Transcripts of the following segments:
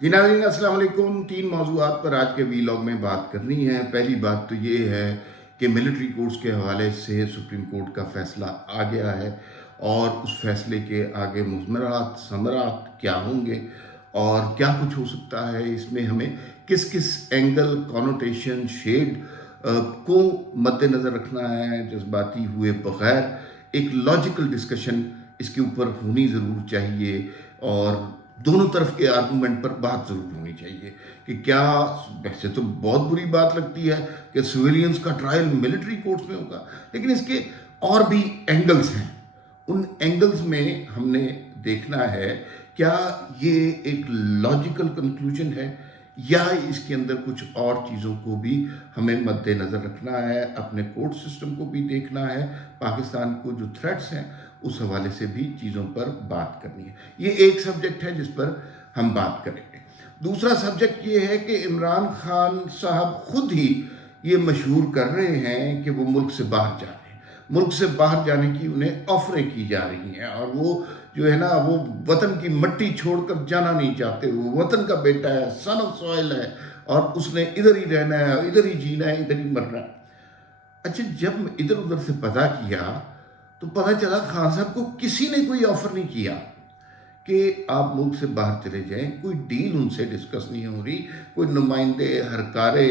जी नाज़रीन अस्सलाम वालेकुम। 3 मौज़ूआत पर आज के वीलॉग में बात करनी है। पहली बात तो ये है कि मिलिट्री कोर्ट्स के हवाले से सुप्रीम कोर्ट का फ़ैसला आ गया है और उस फ़ैसले के आगे मुज़मरात समरात क्या होंगे और क्या कुछ हो सकता है, इसमें हमें किस किस एंगल कॉनोटेशन शेड को मद्देनज़र रखना है। जज्बाती हुए बगैर एक लॉजिकल डिस्कशन इसके ऊपर होनी ज़रूर चाहिए और दोनों तरफ के आर्गूमेंट पर बात ज़रूर होनी चाहिए कि क्या, वैसे तो बहुत बुरी बात लगती है कि सिविलियंस का ट्रायल मिलिट्री कोर्ट्स में होगा, लेकिन इसके और भी एंगल्स हैं। उन एंगल्स में हमने देखना है क्या ये एक लॉजिकल कंक्लूजन है या इसके अंदर कुछ और चीज़ों को भी हमें मद्देनज़र रखना है, अपने कोर्ट सिस्टम को भी देखना है, पाकिस्तान को जो थ्रेट्स हैं उस हवाले से भी चीज़ों पर बात करनी है। ये एक सब्जेक्ट है जिस पर हम बात करेंगे। दूसरा सब्जेक्ट ये है कि इमरान खान साहब खुद ही ये मशहूर कर रहे हैं कि वो मुल्क से बाहर जा रहे हैं। मुल्क से बाहर जाने की उन्हें ऑफरें की जा रही हैं और वो जो है ना, वो वतन की मट्टी छोड़कर जाना नहीं चाहते। वो वतन का बेटा है, सन ऑफ सॉइल है और उसने इधर ही रहना है, इधर ही जीना है, इधर ही मरना है। अच्छा, जब इधर उधर से पता किया तो पता चला खान साहब को किसी ने कोई ऑफर नहीं किया कि आप मुल्क से बाहर चले जाएं। कोई डील उनसे डिस्कस नहीं हो रही, कोई नुमाइंदे हरकारे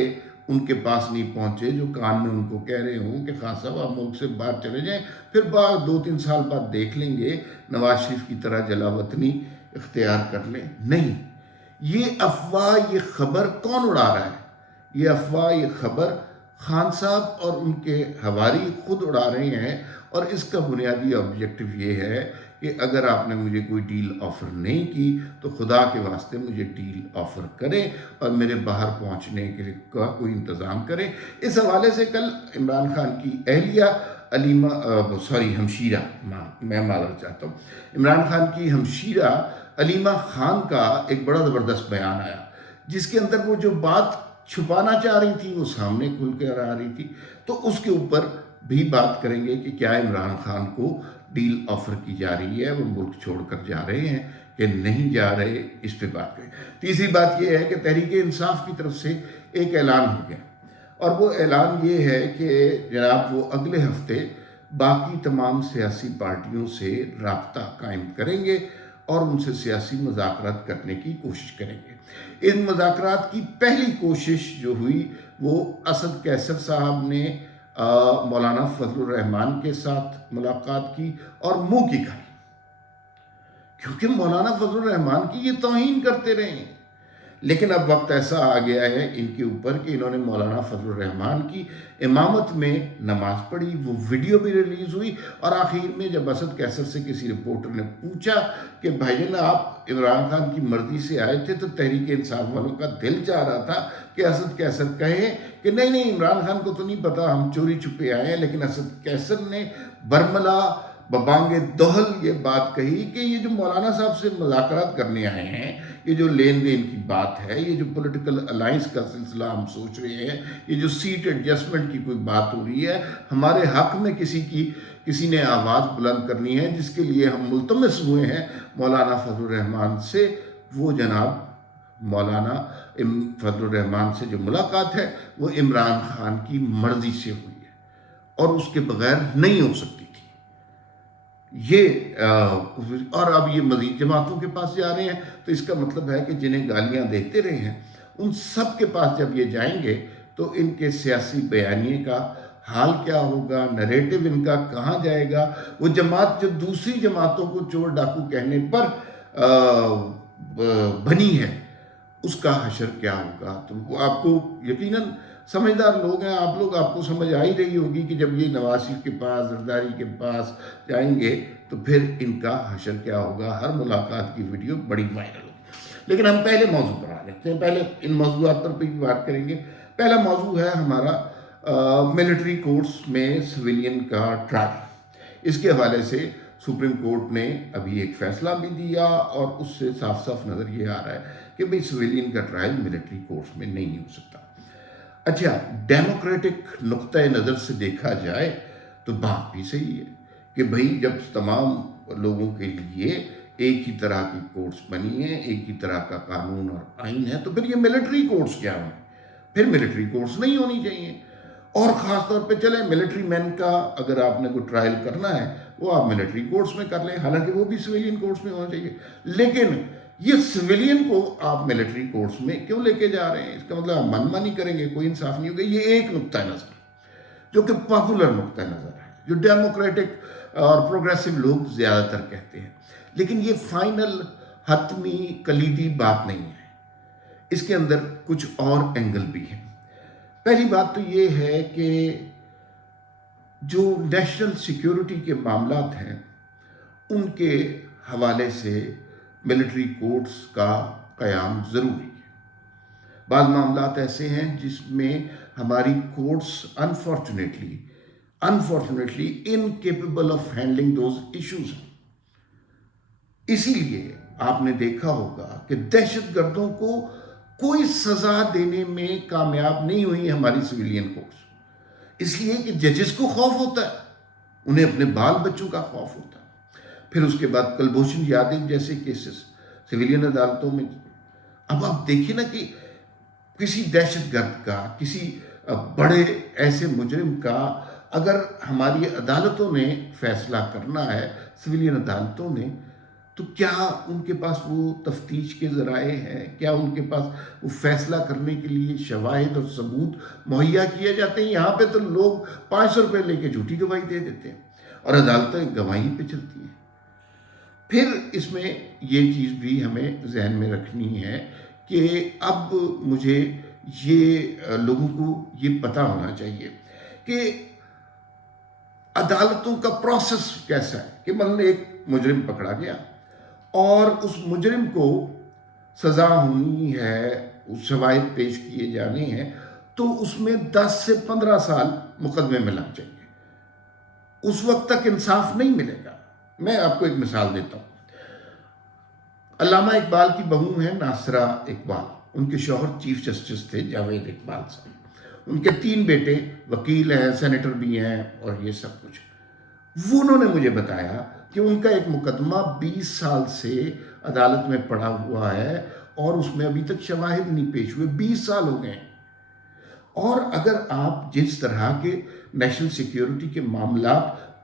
उनके पास नहीं पहुंचे जो कान में उनको कह रहे हों कि खान साहब आप मुल्क से बाहर चले जाएं, फिर बाद 2-3 साल बाद देख लेंगे, नवाज शरीफ की तरह जलावतनी इख्तियार कर लें। नहीं, ये अफवाह, ये खबर कौन उड़ा रहा है? ये अफवाह, ये खबर खान साहब और उनके हवारी खुद उड़ा रहे हैं और इसका बुनियादी ऑब्जेक्टिव ये है कि अगर आपने मुझे कोई डील ऑफ़र नहीं की तो खुदा के वास्ते मुझे डील ऑफ़र करें और मेरे बाहर पहुंचने के लिए का कोई इंतज़ाम करें। इस हवाले से कल इमरान खान की अहलिया अलीमा हमशीरा, मैं मालूम चाहता हूँ, इमरान खान की हमशीरा अलीमा खान का एक बड़ा ज़बरदस्त बयान आया जिसके अंदर वो जो बात छुपाना चाह रही थी वो सामने खुल कर आ रही थी। तो उसके ऊपर भी बात करेंगे कि क्या इमरान खान को डील ऑफर की जा रही है, वो मुल्क छोड़कर जा रहे हैं कि नहीं जा रहे, इस पे बात करें। तीसरी बात ये है कि तहरीक इंसाफ की तरफ से एक ऐलान हो गया और वो ऐलान ये है कि जनाब वो अगले हफ्ते बाकी तमाम सियासी पार्टियों से राब्ता कायम करेंगे और उनसे सियासी मुज़ाकरात करने की कोशिश करेंगे। इन मुज़ाकरात की पहली कोशिश जो हुई वो असद कैसर साहब ने मौलाना फजलुर रहमान के साथ मुलाकात की और मुंह की खाई, क्योंकि मौलाना फजलुर रहमान की ये तौहीन करते रहे हैं। लेकिन अब वक्त ऐसा आ गया है इनके ऊपर कि इन्होंने मौलाना फजलुर रहमान की इमामत में नमाज पढ़ी, वो वीडियो भी रिलीज़ हुई और आखिर में जब असद कैसर से किसी रिपोर्टर ने पूछा कि भाईजान आप इमरान खान की मर्जी से आए थे, तो तहरीक इंसाफ वालों का दिल चाह रहा था कि असद कैसर कहे कि नहीं नहीं, इमरान खान को तो नहीं पता, हम चोरी छुपे आए हैं। लेकिन असद कैसर ने बरमला बबांगे दोहल ये बात कही कि ये जो मौलाना साहब से मुज़ाकरात करने आए हैं, ये जो लेन देन की बात है, ये जो पॉलिटिकल अलायंस का सिलसिला हम सोच रहे हैं, ये जो सीट एडजस्टमेंट की कोई बात हो रही है, हमारे हक में किसी ने आवाज़ बुलंद करनी है जिसके लिए हम मुल्तमस हुए हैं मौलाना फजलुर रहमान से, वो जनाब मौलाना फजलुर रहमान से जो मुलाकात है वो इमरान खान की मर्जी से हुई है और उसके बगैर नहीं हो सकती थी। ये और अब ये मजीद जमातों के पास जा रहे हैं, तो इसका मतलब है कि जिन्हें गालियां देते रहे हैं उन सब के पास जब ये जाएंगे तो इनके सियासी बयानिए का हाल क्या होगा, नरेटिव इनका कहाँ जाएगा। वो जमात जो दूसरी जमातों को चोर डाकू कहने पर बनी है, उसका हशर क्या होगा। तो वो आपको यकीनन समझदार लोग हैं आप लोग, आपको समझ आ ही रही होगी कि जब ये नवाज शरीफ के पास, जरदारी के पास जाएंगे तो फिर इनका हशर क्या होगा। हर मुलाकात की वीडियो बड़ी वायरल होगी। लेकिन हम पहले मौजू पर आ लेते हैं, पहले इन मौजूदात पर भी बात करेंगे। पहला मौजू है हमारा मिलिट्री कोर्ट्स में सिविलियन का ट्रायल। इसके हवाले से सुप्रीम कोर्ट ने अभी एक फ़ैसला भी दिया और उससे साफ साफ नज़र ये आ रहा है कि भाई सिविलियन का ट्रायल मिलिट्री कोर्ट्स में नहीं हो सकता। अच्छा, डेमोक्रेटिक नुक्ता नज़र से देखा जाए तो बात भी सही है कि भाई जब तमाम लोगों के लिए एक ही तरह की कोर्ट्स बनी हैं, एक ही तरह का कानून और आइन है, तो फिर ये मिलिट्री कोर्ट्स क्या हैं? फिर मिलिट्री कोर्ट्स नहीं होनी चाहिए। और ख़ास तौर पे चले मिलिट्री मैन का अगर आपने कोई ट्रायल करना है वो आप मिलिट्री कोर्ट्स में कर लें, हालांकि वो भी सिविलियन कोर्ट्स में होना चाहिए। लेकिन ये सिविलियन को आप मिलिट्री कोर्ट्स में क्यों लेके जा रहे हैं? इसका मतलब आप मनमानी करेंगे, कोई इंसाफ नहीं होगा। ये एक नुक्ता नज़र जो कि पॉपुलर नुक्ता नज़र है, जो डेमोक्रेटिक और प्रोग्रेसिव लोग ज़्यादातर कहते हैं, लेकिन ये फाइनल हतमी कलीदी बात नहीं है। इसके अंदर कुछ और एंगल भी हैं। पहली बात तो ये है कि जो नेशनल सिक्योरिटी के मामलात हैं उनके हवाले से मिलिट्री कोर्ट्स का क़याम ज़रूरी है। बाद मामलात ऐसे हैं जिसमें हमारी courts unfortunately incapable of handling those issues हैं। इसीलिए आपने देखा होगा कि दहशतगर्दों को कोई सजा देने में कामयाब नहीं हुई हमारी सिविलियन कोर्ट्स, इसलिए कि जजेस को खौफ होता है, उन्हें अपने बाल बच्चों का खौफ होता है। फिर उसके बाद कुलभूषण यादव जैसे केसेस सिविलियन अदालतों में। अब आप देखिए ना कि किसी दहशतगर्द का, किसी बड़े ऐसे मुजरिम का अगर हमारी अदालतों ने फैसला करना है, सिविलियन अदालतों ने, तो क्या उनके पास वो तफ्तीश के ज़राए हैं? क्या उनके पास वो फैसला करने के लिए शवाहिद और सबूत मुहैया किए जाते हैं? यहाँ पे तो लोग 500 रुपये लेके झूठी गवाही दे देते हैं और अदालतें गवाही पे चलती हैं। फिर इसमें ये चीज़ भी हमें जहन में रखनी है कि अब मुझे ये लोगों को ये पता होना चाहिए कि अदालतों का प्रोसेस कैसा है। कि मतलब एक मुजरिम पकड़ा गया और उस मुजरिम को सज़ा होनी है, उस शवाहिद पेश किए जाने हैं, तो उसमें 10 से 15 साल मुकदमे में लग जाएंगे। उस वक्त तक इंसाफ नहीं मिलेगा। मैं आपको एक मिसाल देता हूँ। अल्लामा इकबाल की बहू हैं नासरा इकबाल, उनके शौहर चीफ जस्टिस थे जावेद इकबाल साहब। उनके 3 बेटे वकील हैं, सेनेटर भी हैं और ये सब कुछ। वो उन्होंने मुझे बताया कि उनका एक मुकदमा 20 साल से अदालत में पड़ा हुआ है और उसमें अभी तक शवाहिद नहीं पेश हुए, 20 साल हो गए। और अगर आप जिस तरह के नेशनल सिक्योरिटी के मामला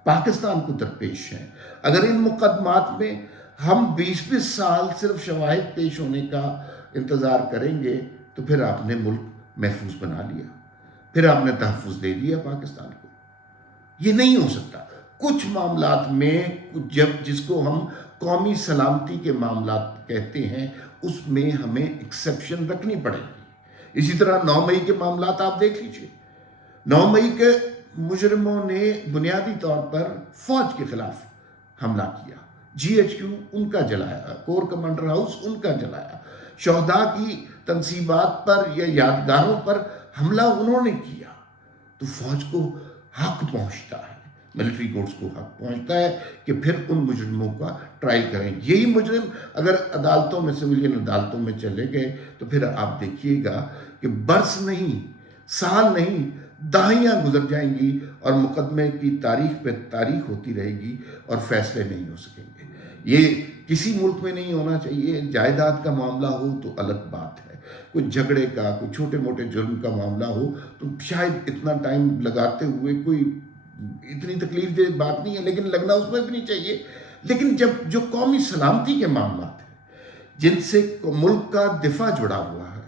पाकिस्तान को दरपेश हैं, अगर इन मुकदमात में हम 20-20 साल सिर्फ शवाहिद पेश होने का इंतज़ार करेंगे तो फिर आपने मुल्क महफूज बना लिया, फिर आपने तहफ़्फ़ुज़ दे दिया पाकिस्तान को। ये नहीं हो सकता। कुछ मामलात में जब जिसको हम कौमी सलामती के मामलात कहते हैं उसमें हमें एक्सेप्शन रखनी पड़ेगी। इसी तरह 9 मई के मामलात आप देख लीजिए। 9 मई के मुजरिमों ने बुनियादी तौर पर फौज के खिलाफ हमला किया, GHQ उनका जलाया, कोर कमांडर हाउस उनका जलाया, शहदा की तनसीबात पर या यादगारों पर हमला उन्होंने किया। तो फौज को हक पहुंचता है, मिलिट्री कोर्ट्स को हक पहुंचता है कि फिर उन मुजरिमों का ट्रायल करें। यही मुजरिम अगर अदालतों में, सिविलियन अदालतों में चले गए तो फिर आप देखिएगा कि बरस नहीं, साल नहीं, दहाइयाँ गुजर जाएंगी और मुकदमे की तारीख पे तारीख होती रहेगी और फैसले नहीं हो सकेंगे। ये किसी मुल्क में नहीं होना चाहिए। जायदाद का मामला हो तो अलग बात है, कोई झगड़े का, कोई छोटे मोटे जुर्म का मामला हो तो शायद इतना टाइम लगाते हुए कोई इतनी तकलीफ दे बात नहीं है, लेकिन लगना उसमें भी नहीं चाहिए। लेकिन जब जो कौमी सलामती के मामला हैं जिनसे मुल्क का दिफा जुड़ा हुआ है,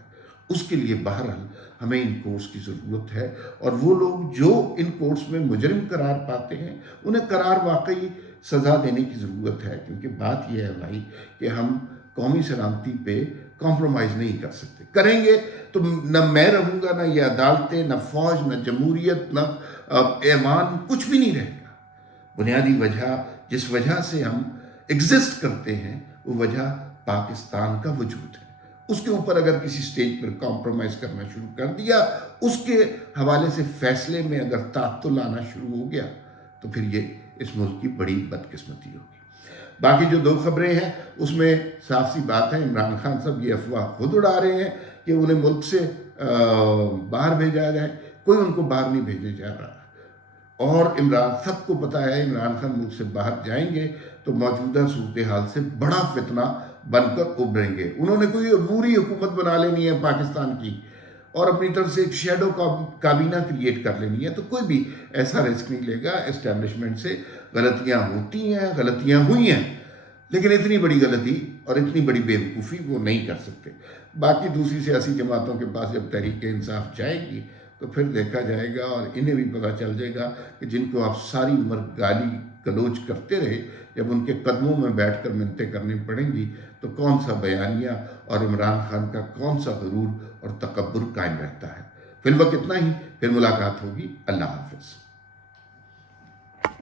उसके लिए बहरहाल हमें इन कोर्ट्स की ज़रूरत है। और वो लोग जो इन कोर्ट्स में मुजरिम करार पाते हैं उन्हें करार वाकई सज़ा देने की ज़रूरत है। क्योंकि बात यह है भाई कि हम कौमी सलामती पे कॉम्प्रोमाइज़ नहीं कर सकते। करेंगे तो न मैं रहूँगा, न ये अदालतें, न फ़ौज, न जमहूरियत, न ऐवान, कुछ भी नहीं रहेगा। बुनियादी वजह जिस वजह से हम एग्जिस्ट करते हैं वो वजह पाकिस्तान का वजूद है। उसके ऊपर अगर किसी स्टेज पर कॉम्प्रोमाइज़ करना शुरू कर दिया, उसके हवाले से फैसले में अगर तात्तुल आना शुरू हो गया तो फिर ये इस मुल्क की बड़ी बदकिस्मती होगी। बाकी जो 2 खबरें हैं उसमें साफ सी बात है, इमरान खान साहब ये अफवाह खुद उड़ा रहे हैं कि उन्हें मुल्क से बाहर भेजा जाए। कोई उनको बाहर नहीं भेजे जा रहा। اور عمران سب کو پتہ ہے عمران خان ملک سے باہر جائیں گے تو موجودہ صورتحال سے بڑا فتنہ بن کر ابھریں گے. انہوں نے کوئی عبوری حکومت بنا لینی ہے پاکستان کی اور اپنی طرف سے ایک شیڈو کابینہ کریٹ کر لینی ہے, تو کوئی بھی ایسا رسک نہیں لے گا. اسٹیبلشمنٹ سے غلطیاں ہوتی ہیں, غلطیاں ہوئی ہیں, لیکن اتنی بڑی غلطی اور اتنی بڑی بیوقوفی وہ نہیں کر سکتے. باقی دوسری سیاسی جماعتوں کے پاس جب تحریک انصاف جائے گی تو پھر دیکھا جائے گا اور انہیں بھی پتہ چل جائے گا کہ جن کو آپ ساری عمر گالی گلوچ کرتے رہے, جب ان کے قدموں میں بیٹھ کر منتیں کرنی پڑیں گی تو کون سا بیانیہ اور عمران خان کا کون سا غرور اور تکبر قائم رہتا ہے. فی الوقت اتنا ہی, پھر ملاقات ہوگی. اللہ حافظ.